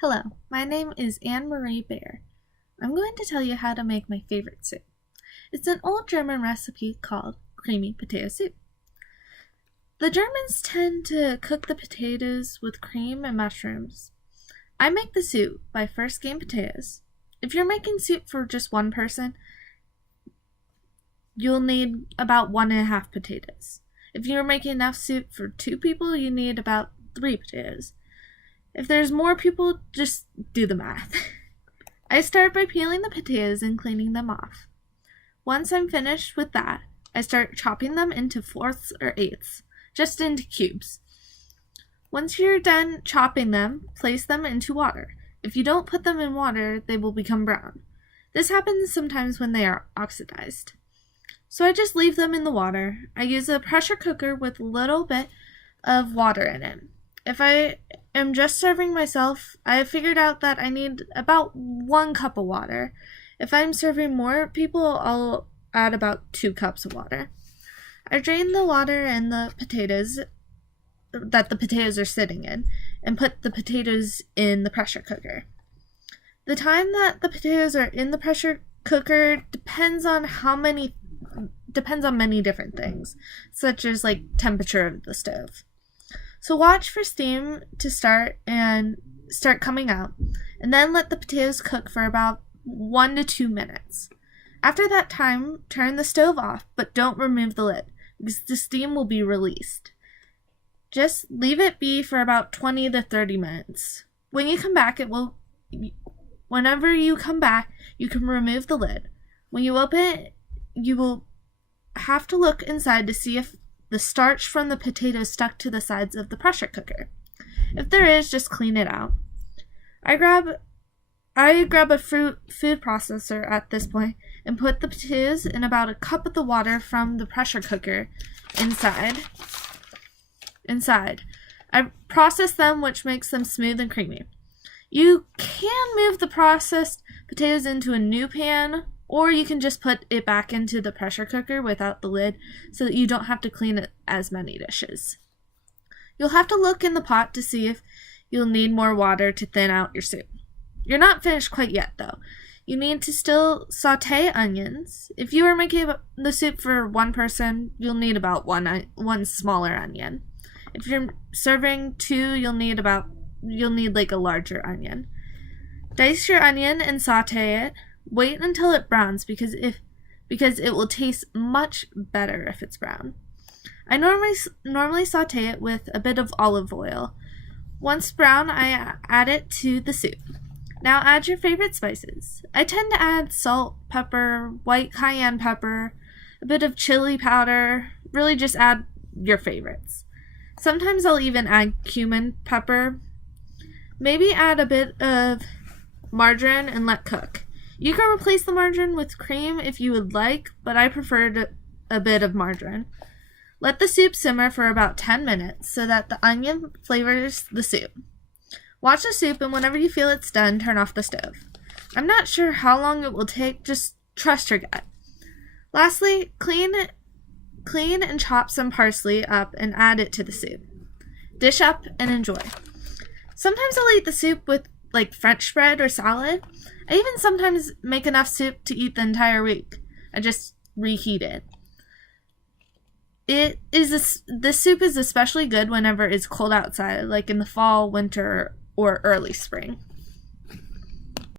Hello, my name is Anne Marie Baer. I'm going to tell you how to make my favorite soup. It's an old German recipe called creamy potato soup. The Germans tend to cook the potatoes with cream and mushrooms. I make the soup by first getting potatoes. If you're making soup for just one person, you'll need about 1.5 potatoes. If you're making enough soup for 2 people, you need about 3 potatoes. If there's more people, just do the math. I start by peeling the potatoes and cleaning them off. Once I'm finished with that, I start chopping them into fourths or eighths, just into cubes. Once you're done chopping them, place them into water. If you don't put them in water, they will become brown. This happens sometimes when they are oxidized. So I just leave them in the water. I use a pressure cooker with a little bit of water in it. If I am just serving myself, I have figured out that I need about 1 cup of water. If I'm serving more people, I'll add about 2 cups of water. I drain the water and the potatoes that the potatoes are sitting in and put the potatoes in the pressure cooker. The time that the potatoes are in the pressure cooker depends on many different things, such as temperature of the stove. So watch for steam to start coming out, and then let the potatoes cook for about 1 to 2 minutes. After that time, turn the stove off, but don't remove the lid, because the steam will be released. Just leave it be for about 20 to 30 minutes. Whenever you come back, you can remove the lid. When you open it, you will have to look inside to see if the starch from the potatoes stuck to the sides of the pressure cooker. If there is, just clean it out. I grab a food processor at this point and put the potatoes in about a cup of the water from the pressure cooker inside. I process them, which makes them smooth and creamy. You can move the processed potatoes into a new pan, or you can just put it back into the pressure cooker without the lid so that you don't have to clean it as many dishes. You'll have to look in the pot to see if you'll need more water to thin out your soup. You're not finished quite yet, though. You need to still saute onions. If you are making the soup for one person, you'll need about one smaller onion. If you're serving 2, you'll need a larger onion. Dice your onion and saute it. Wait until it browns because it will taste much better if it's brown. I normally saute it with a bit of olive oil. Once brown, I add it to the soup. Now add your favorite spices. I tend to add salt, pepper, white cayenne pepper, a bit of chili powder. Really just add your favorites. Sometimes I'll even add cumin pepper. Maybe add a bit of margarine and let cook. You can replace the margarine with cream if you would like, but I preferred a bit of margarine. Let the soup simmer for about 10 minutes so that the onion flavors the soup. Watch the soup, and whenever you feel it's done, turn off the stove. I'm not sure how long it will take, just trust your gut. Lastly, clean and chop some parsley up and add it to the soup. Dish up and enjoy. Sometimes I'll eat the soup with French bread or salad. I even sometimes make enough soup to eat the entire week. I just reheat it. This soup is especially good whenever it's cold outside, like in the fall, winter, or early spring.